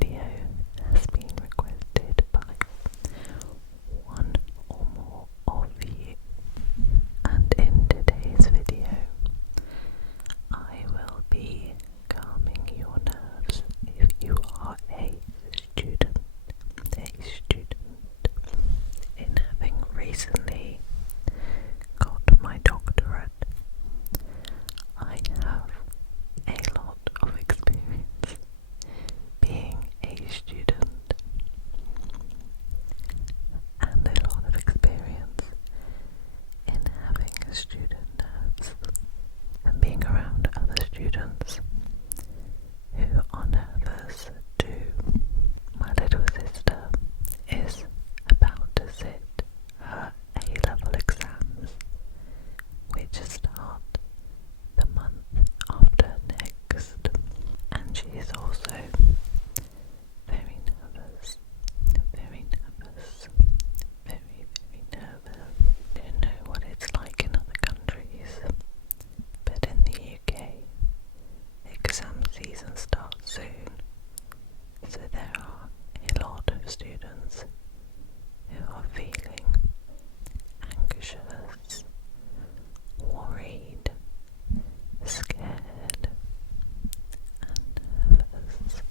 video has been requested by one or more of you, and in today's video I will be calming your nerves if you are a student. In having recently got my doctorate, I have a lot of experience being a student and a lot of experience in having student nerves and being around other students who are nervous too. My little sister is about to sit her A-level exams, which start the month after next, and she is also very nervous, very nervous, very nervous. I don't know what it's like in other countries, but in the UK, exam season starts soon, so there are a lot of students who are feeling anxious, worried, scared, and nervous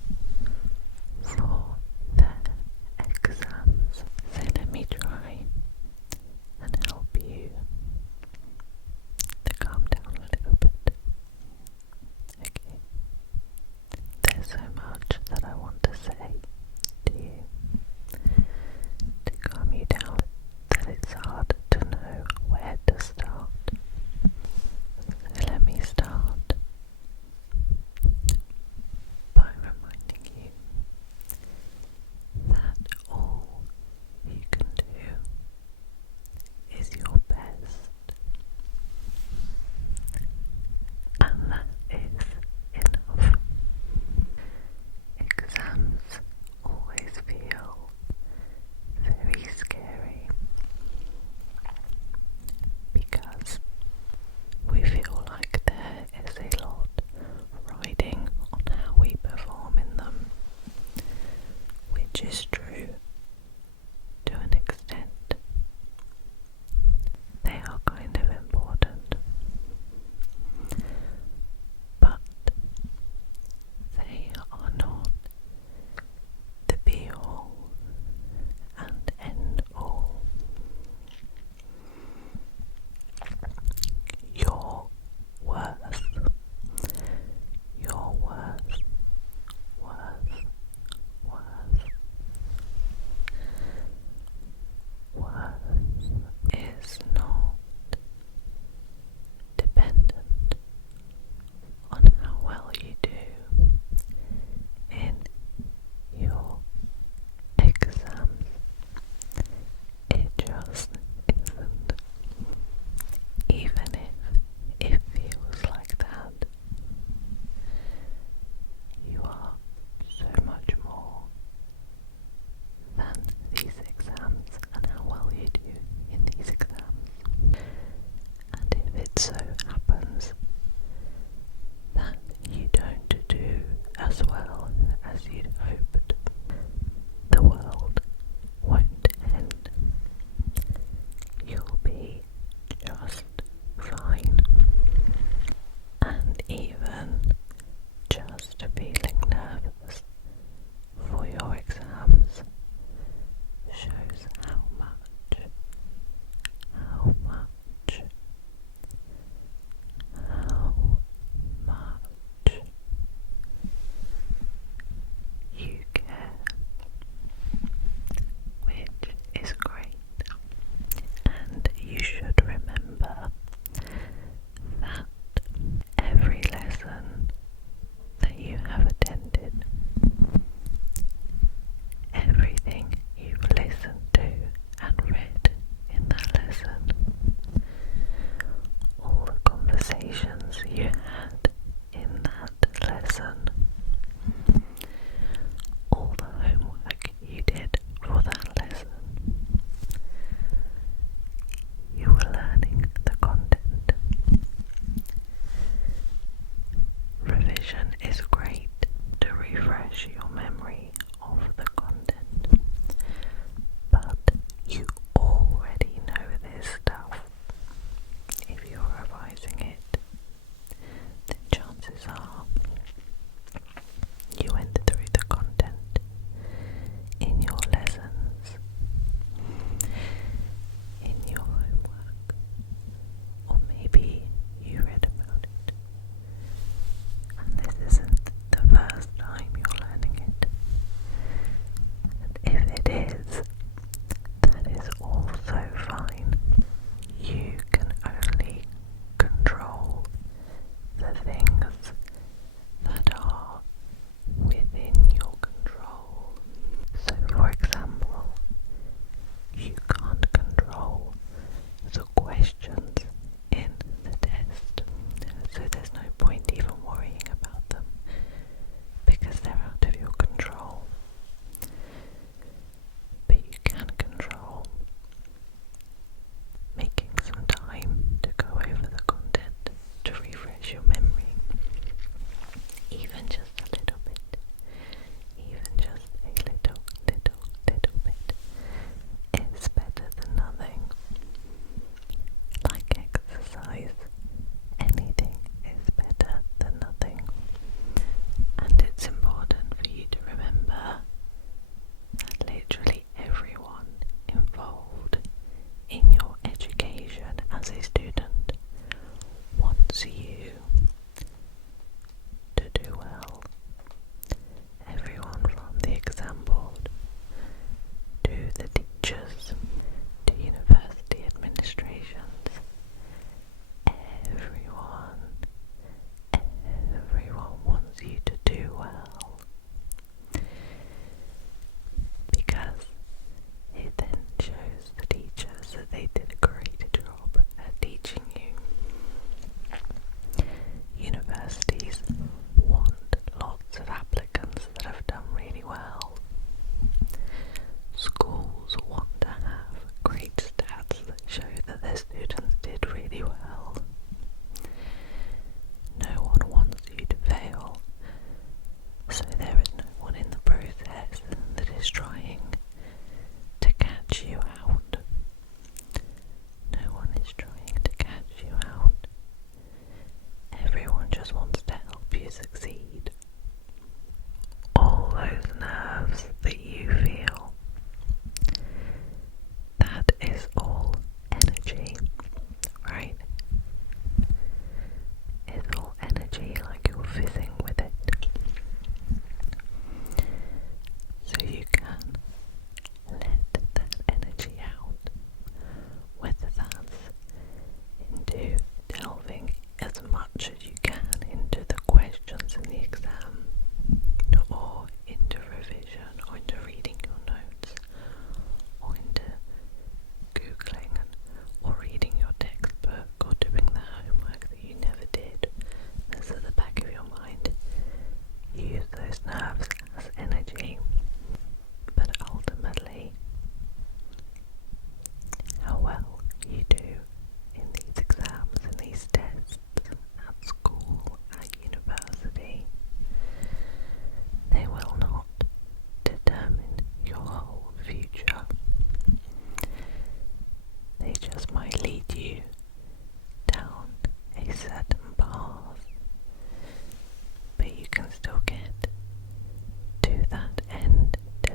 for their exams. So let me try and help you to calm down a little bit. Okay. There's so much that I want to say to you to calm you down that it's hard to know where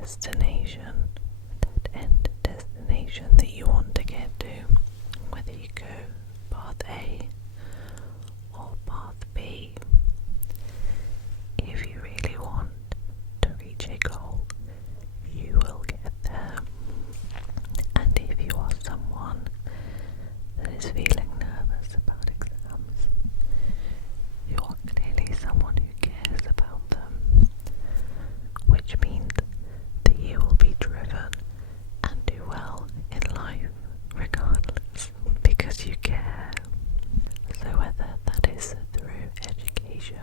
destination, that end destination that you want to get to, whether you go path A or path B. If you really want to reach a goal, you will get there. And if you are someone that is feeling nervous about exams, you are clearly someone who cares about them, which means that you will be driven and do well in life regardless, because you care. So whether that is through education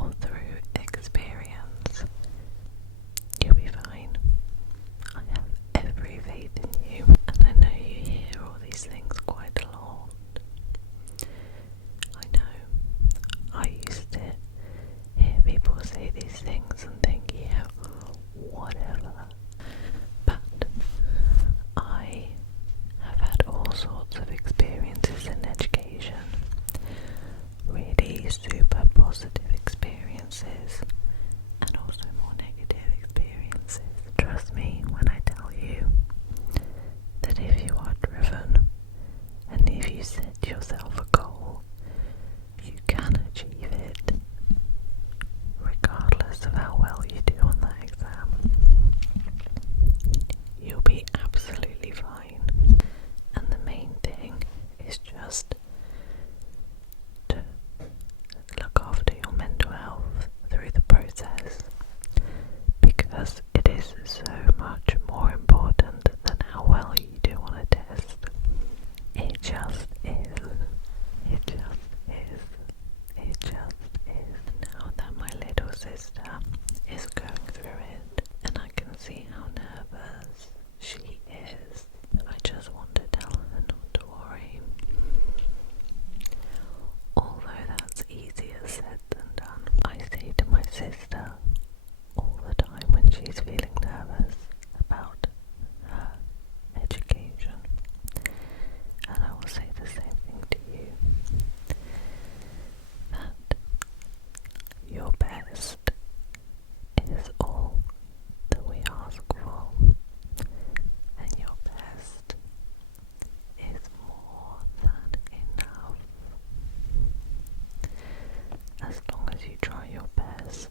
or through experience, you'll be fine. I have every faith in you, and I know you hear all these things quite a lot. I know. I used to hear people say these things and think, yeah, whatever. But I have had all sorts of experiences in education, really super positive experiences, and also more negative experiences. Trust me when I tell you that if you are driven and if you set yourself a goal, you can achieve it regardless of how well you do on that exam. You'll be absolutely fine. And the main thing is just to look after your mental health through the process, because it is so much more important than how well you do on a test. It just is. It just is. It just is. Now that my little sister is going through it, and I can see how nervous she is, I just want to tell her not to worry. Although that's easier said than done. I say to my sister all the time when she's feeling nervous about her education, and I will say the same thing to you, that your best is all that we ask for, and your best is more than enough. As long as you try your best,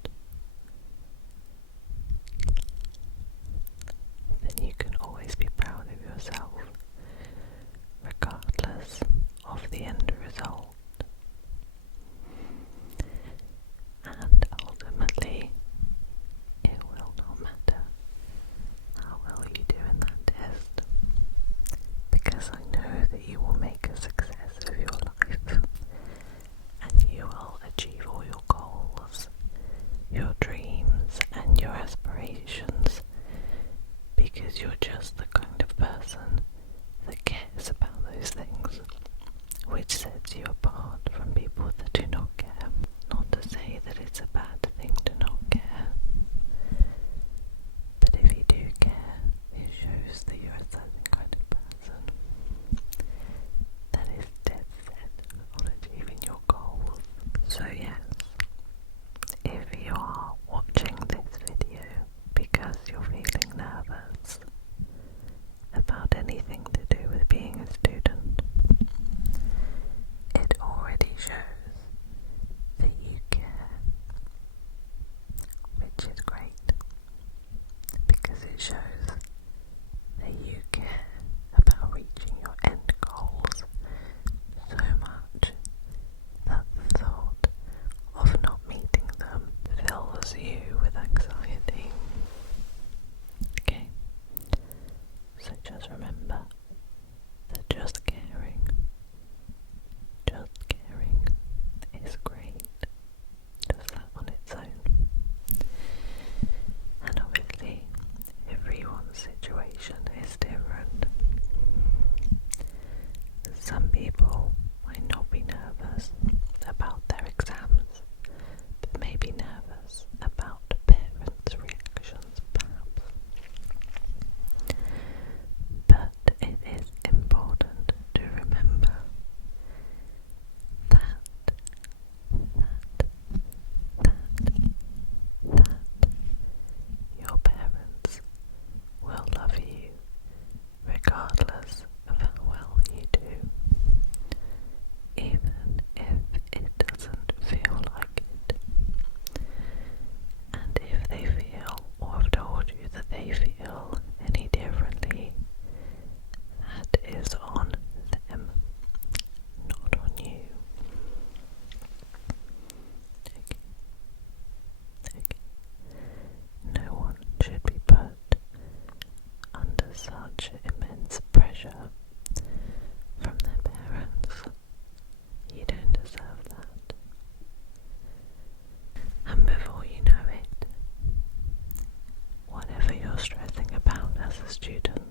a student,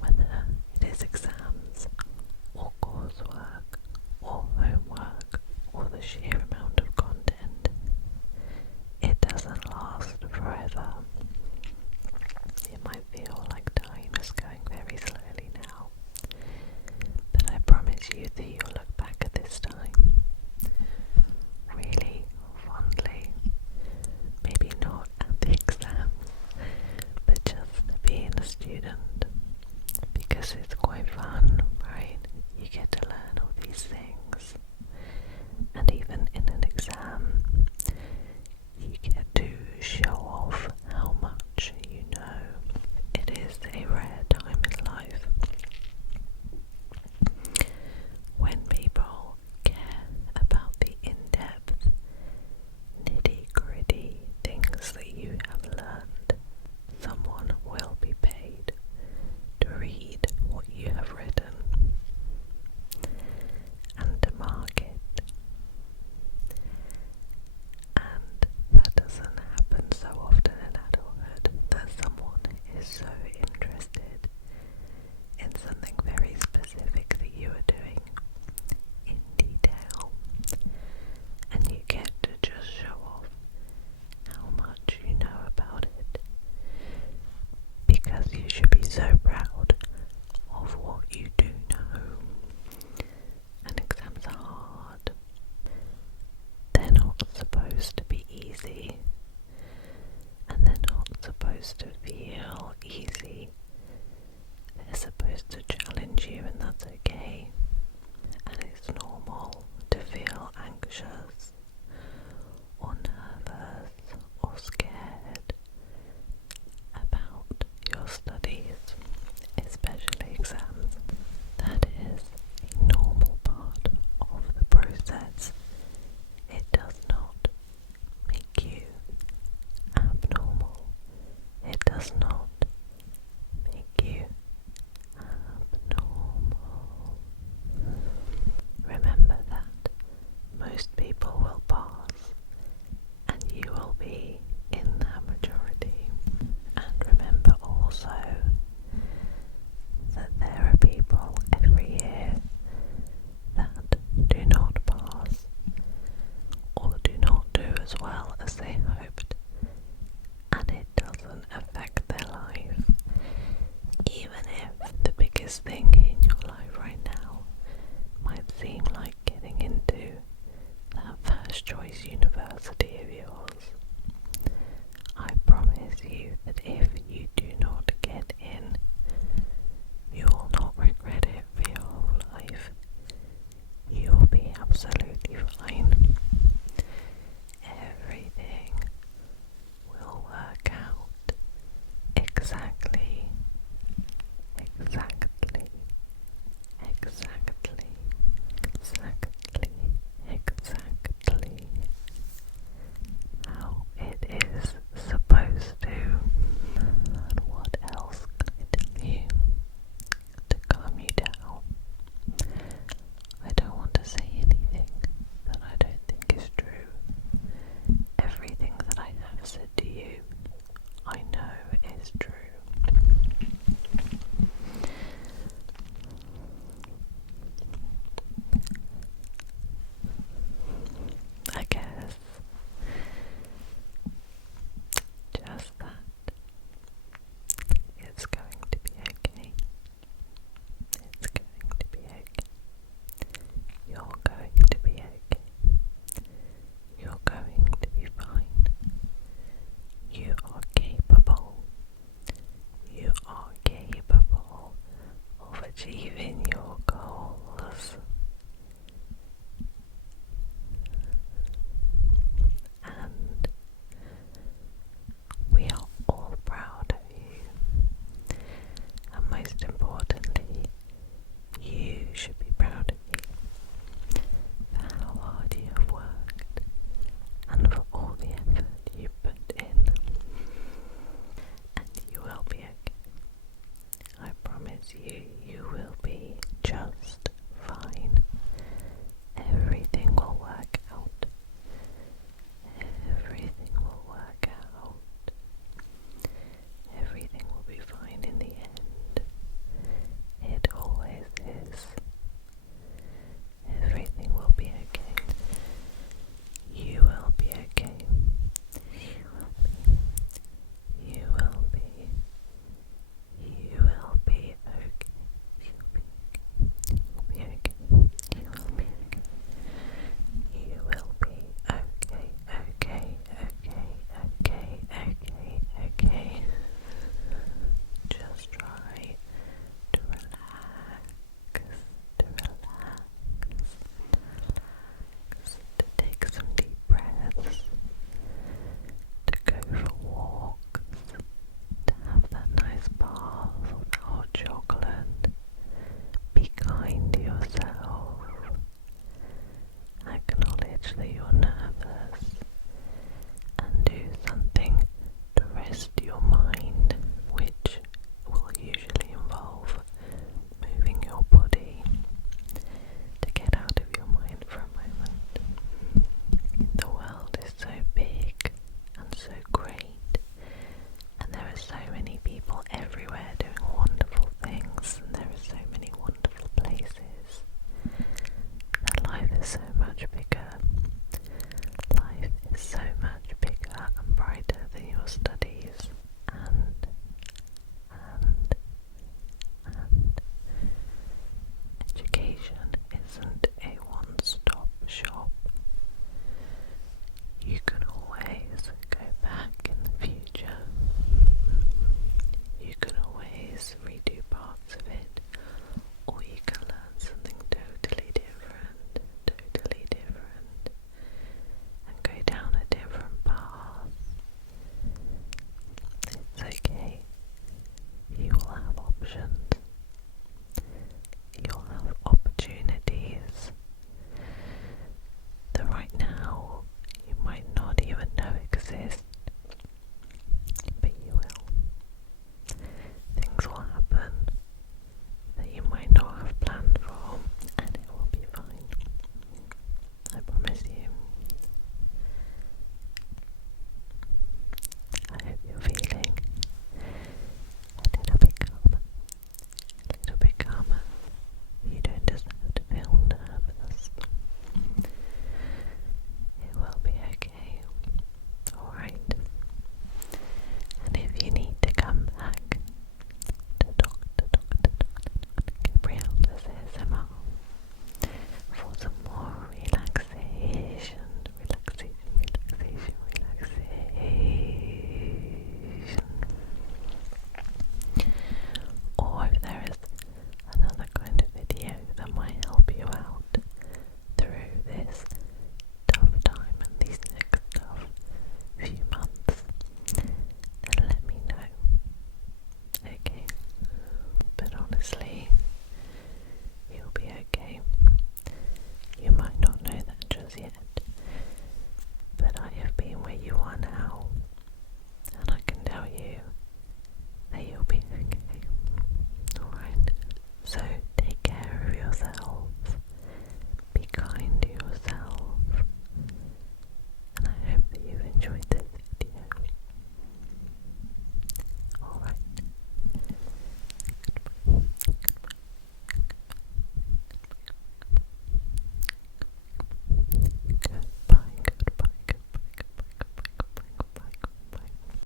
whether it is exams or coursework or homework or the sheer amount of content, it doesn't last forever. It might feel like time is going very slowly now, but I promise you that you'll look back at this time really fondly. Maybe not at the exams, but just being a student, because it's quite fun, right? You get to learn all these things, and even in an exam, you get to show off how much you know. It is a rare time in life when people care about the in-depth, nitty-gritty things that you have learned. Someone will be paid to read what you have written and to mark it. And that doesn't happen so often in adulthood, that someone is so interested in something very specific that you are doing in detail, and you get to just show off how much you know about it, because you should be so proud of what you do know. And exams are hard. They're not supposed to be easy, and they're not supposed to feel easy. They're supposed to challenge you, and that's okay. And it's normal to feel anxious